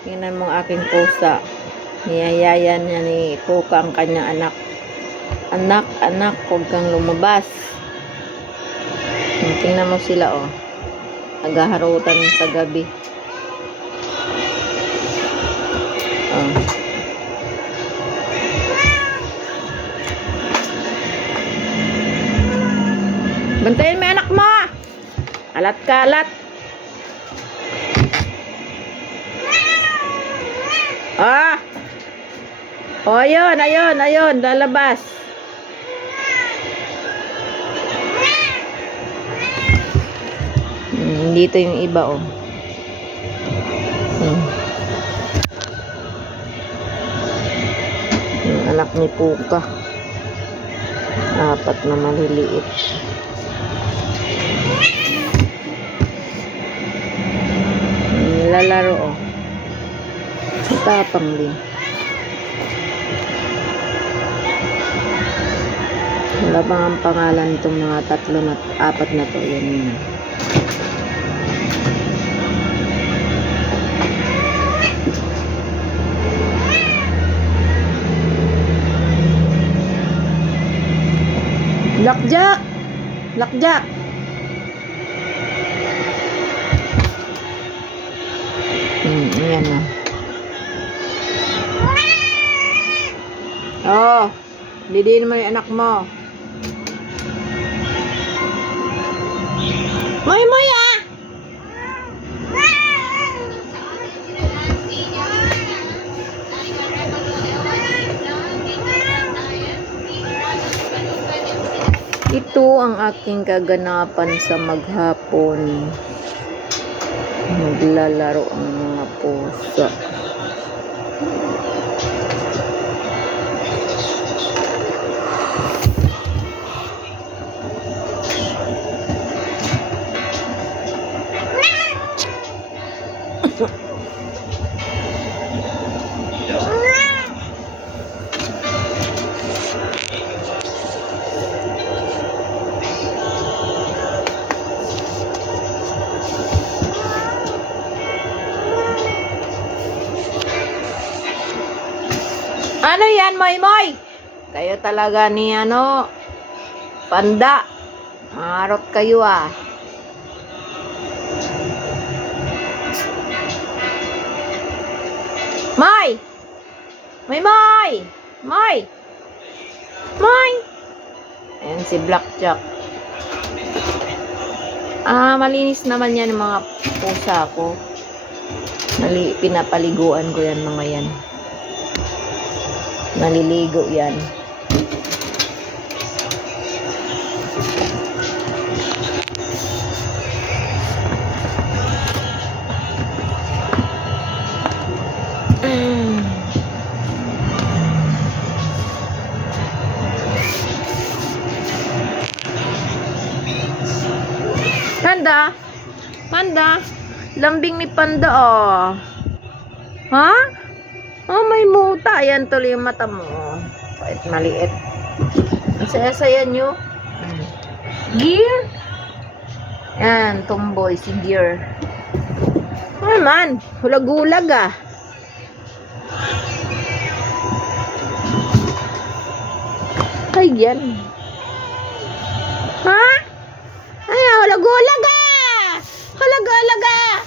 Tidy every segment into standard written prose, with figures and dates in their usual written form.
Tingnan mo ang aking pusa. Niyayaya niya ni Kuka ang kanyang anak. Anak, anak, huwag kang lumabas. Tingnan mo sila, oh. Naghaharutan sa gabi. Oh. Bantayin mo anak mo! Alat ka, alat! Ah! Oh, ayun, ayun, ayun, lalabas. Dito yung iba, oh. Yung anak ni Puka. 4 na maliliit. Lalaro, oh. Tapang din. Wala bang ang pangalan itong mga 3 na 4 na to? Yan yun. Blackjack! Blackjack! Ayan na. Oh, didiin mo yung anak mo. Moy, moy, ah! Ito ang aking kaganapan sa maghapon. Naglalaro ang mga pusa. Ano yan, Moy Moy? Kayo talaga ni Panda. Marot kayo, ah. Moy! Moy Moy! Moy! Moy! Ayan si Blackjack. Malinis naman yan mga pusa ko. Pinapaliguan ko yan mga yan. Naliligo yan. Panda? Panda? Lambing ni Panda, oh. Ha? Oh, may muta. Ayan tuloy yung mata mo. Kahit maliit. Ang saya-saya nyo. Gear? Yan, tomboy si Gear. Ano naman? Hulag-hulag, ah. Ay, yan. Ha? Ay, hulag-hulag, ah. Hulag-hulag, ah.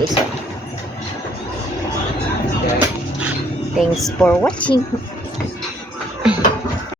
Isa. Thanks for watching.